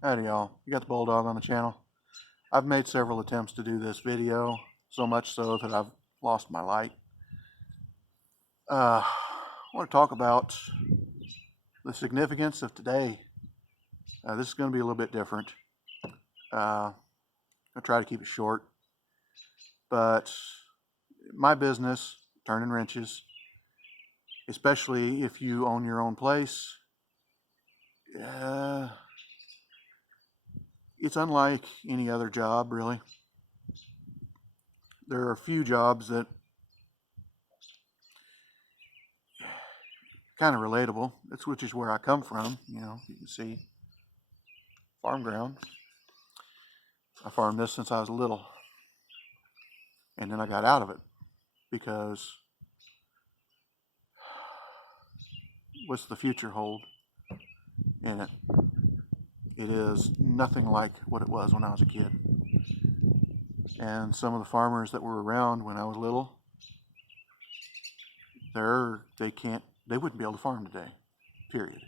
Howdy y'all, you got the Bulldog on the channel. I've made several attempts to do this video, so much so that I've lost my light. I want to talk about the significance of today. This is going to be a little bit different. I'll try to keep it short, but my business, turning wrenches, especially if you own your own place, it's unlike any other job, really. There are a few jobs that kind of relatable. It's which is where I come from. You can see farm ground. I farmed this since I was little, and then I got out of it because what's the future hold in it? It is nothing like what it was when I was a kid. And some of the farmers that were around when I was little, they wouldn't be able to farm today, period.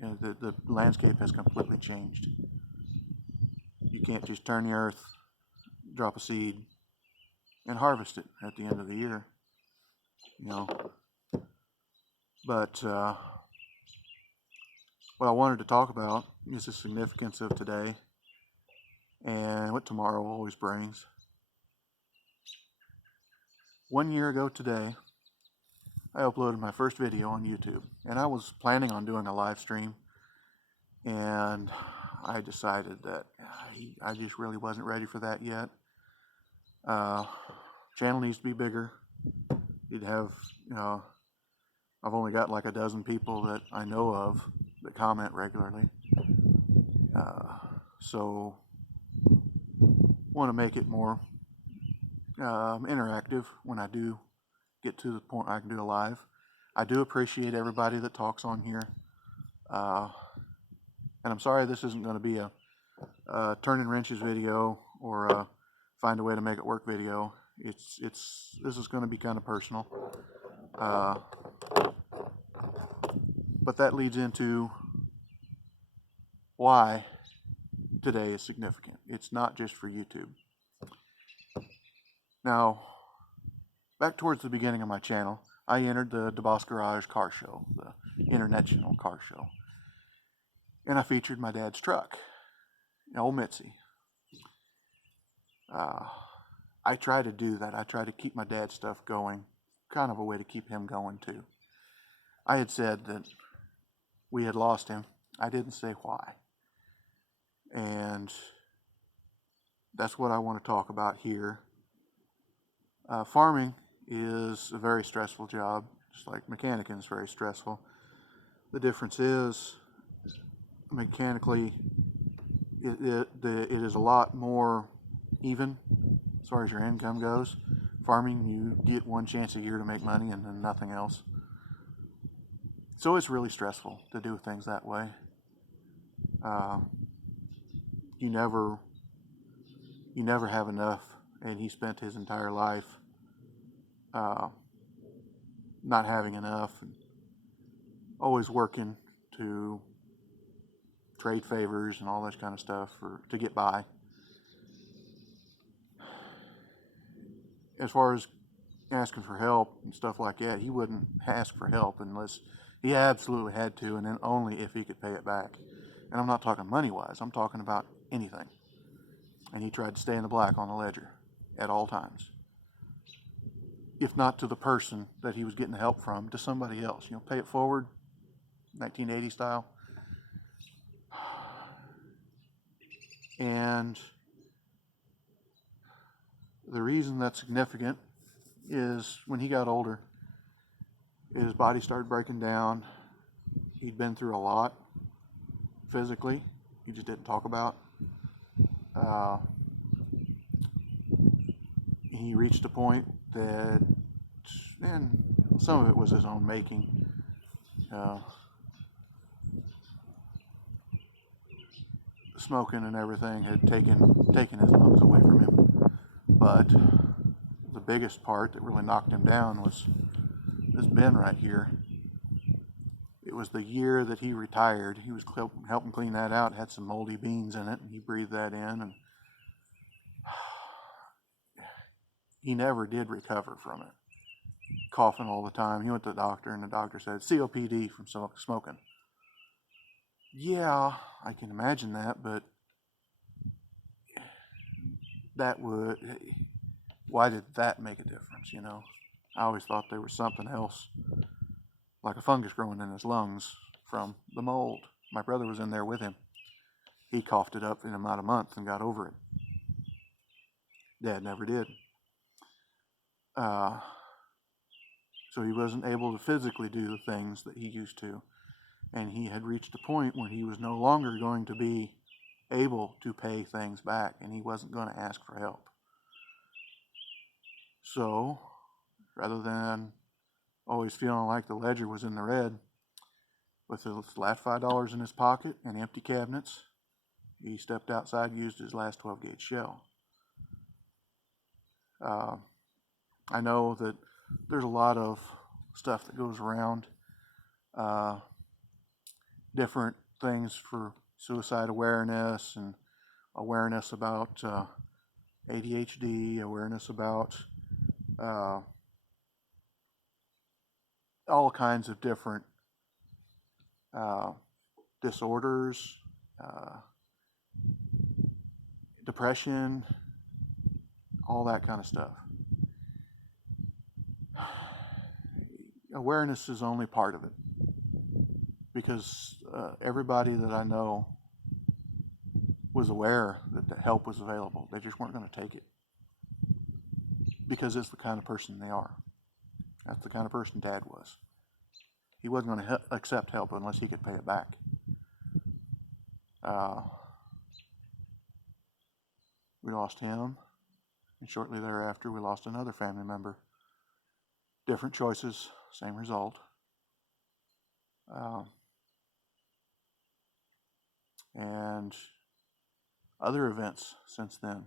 And the landscape has completely changed. You can't just turn the earth, drop a seed, and harvest it at the end of the year. But what I wanted to talk about is the significance of today and what tomorrow always brings. 1 year ago today, I uploaded my first video on YouTube, and I was planning on doing a live stream, and I decided that I just really wasn't ready for that yet. Channel needs to be bigger. You'd have, I've only got like a dozen people that I know of that comment regularly. So want to make it more interactive when I do get to the point I can do a live. I do appreciate everybody that talks on here. And I'm sorry this isn't going to be a turning wrenches video or a find a way to make it work video. This is going to be kind of personal. But that leads into why today is significant. It's not just for YouTube. Now, back towards the beginning of my channel, I entered the DeBoss Garage car show, the international car show. And I featured my dad's truck, old Mitzi. I try to do that. I try to keep my dad's stuff going, kind of a way to keep him going too. I had said that we had lost him. I didn't say why. And that's what I want to talk about here. Farming is a very stressful job, just like mechanicing is very stressful. The difference is, mechanically, it is a lot more even as far as your income goes. Farming, you get one chance a year to make money and then nothing else. So it's really stressful to do things that way. You never have enough, and he spent his entire life not having enough, and always working to trade favors and all that kind of stuff to get by. As far as asking for help and stuff like that, he wouldn't ask for help unless he absolutely had to, and then only if he could pay it back. And I'm not talking money-wise, I'm talking about anything. And he tried to stay in the black on the ledger at all times. If not to the person that he was getting the help from, to somebody else. Pay it forward, 1980 style. And the reason that's significant is when he got older, his body started breaking down. He'd been through a lot physically. He just didn't talk about. He reached a point that, and some of it was his own making. Smoking and everything had taken his lungs away from him. But the biggest part that really knocked him down was this bin right here. It was the year that he retired. He was helping clean that out. It had some moldy beans in it, and he breathed that in, and he never did recover from it. Coughing all the time. He went to the doctor, and the doctor said COPD from smoking. Yeah, I can imagine that, but why did that make a difference, you know? I always thought there was something else, like a fungus growing in his lungs from the mold. My brother was in there with him. He coughed it up in about a month and got over it. Dad never did. So he wasn't able to physically do the things that he used to. And he had reached a point where he was no longer going to be able to pay things back, and he wasn't going to ask for help. So, rather than always feeling like the ledger was in the red, with his last $5 in his pocket and empty cabinets, he stepped outside and used his last 12-gauge shell. I know that there's a lot of stuff that goes around, different things for suicide awareness and awareness about ADHD, awareness about all kinds of different disorders, depression, all that kind of stuff. Awareness is only part of it, because everybody that I know was aware that the help was available. They just weren't going to take it, because it's the kind of person they are. That's the kind of person Dad was. He wasn't going to accept help unless he could pay it back. We lost him, and shortly thereafter we lost another family member. Different choices, same result. And other events since then.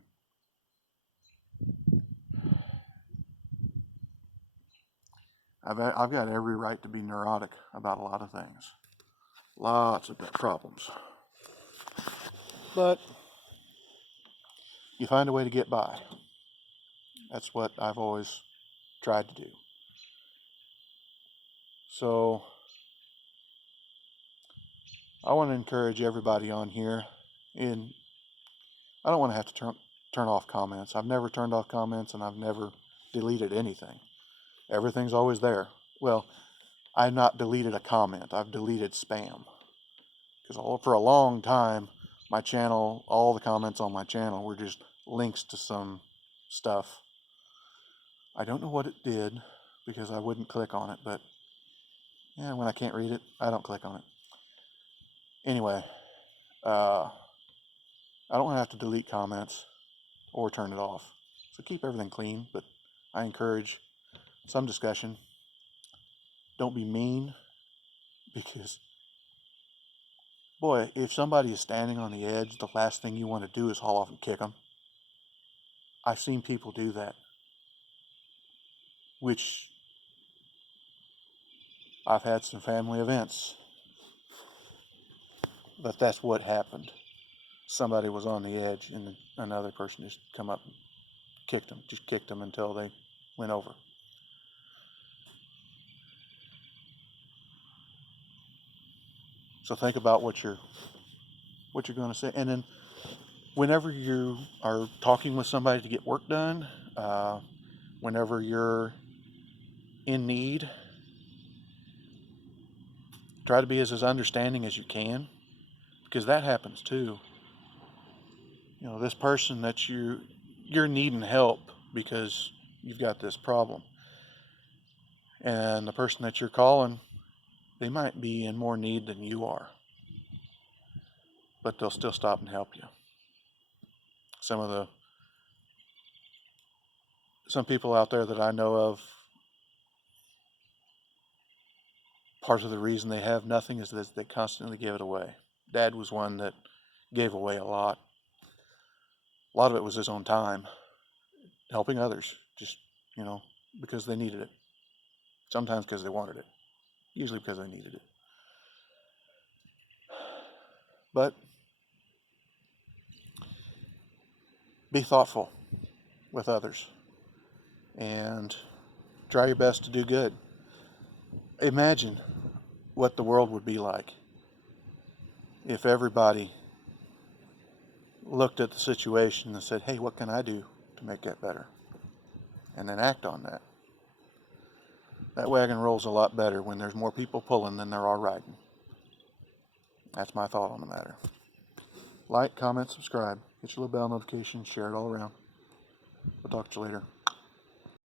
I've got every right to be neurotic about a lot of things. Lots of problems. But you find a way to get by. That's what I've always tried to do. So I want to encourage everybody on here, and I don't want to have to turn off comments. I've never turned off comments, and I've never deleted anything. Everything's always there. Well, I've not deleted a comment. I've deleted spam. Because for a long time, my channel, all the comments on my channel were just links to some stuff. I don't know what it did, because I wouldn't click on it, but yeah, when I can't read it, I don't click on it. Anyway, I don't want to have to delete comments or turn it off. So keep everything clean, but I encourage some discussion. Don't be mean, because, boy, if somebody is standing on the edge, the last thing you want to do is haul off and kick them. I've seen people do that, which I've had some family events, but that's what happened. Somebody was on the edge, and another person just come up and kicked them until they went over. So think about what you're going to say, and then whenever you are talking with somebody to get work done, whenever you're in need, try to be as understanding as you can, because that happens too. You know, this person that you're needing help because you've got this problem, and the person that you're calling, they might be in more need than you are, but they'll still stop and help you. Some people out there that I know of, part of the reason they have nothing is that they constantly give it away. Dad was one that gave away a lot. A lot of it was his own time, helping others, just, because they needed it. Sometimes because they wanted it, usually because they needed it. But be thoughtful with others and try your best to do good. Imagine what the world would be like if everybody looked at the situation and said, hey, what can I do to make that better? And then act on that. That wagon rolls a lot better when there's more people pulling than there are riding. That's my thought on the matter. Like, comment, subscribe. Hit your little bell notification. Share it all around. We'll talk to you later.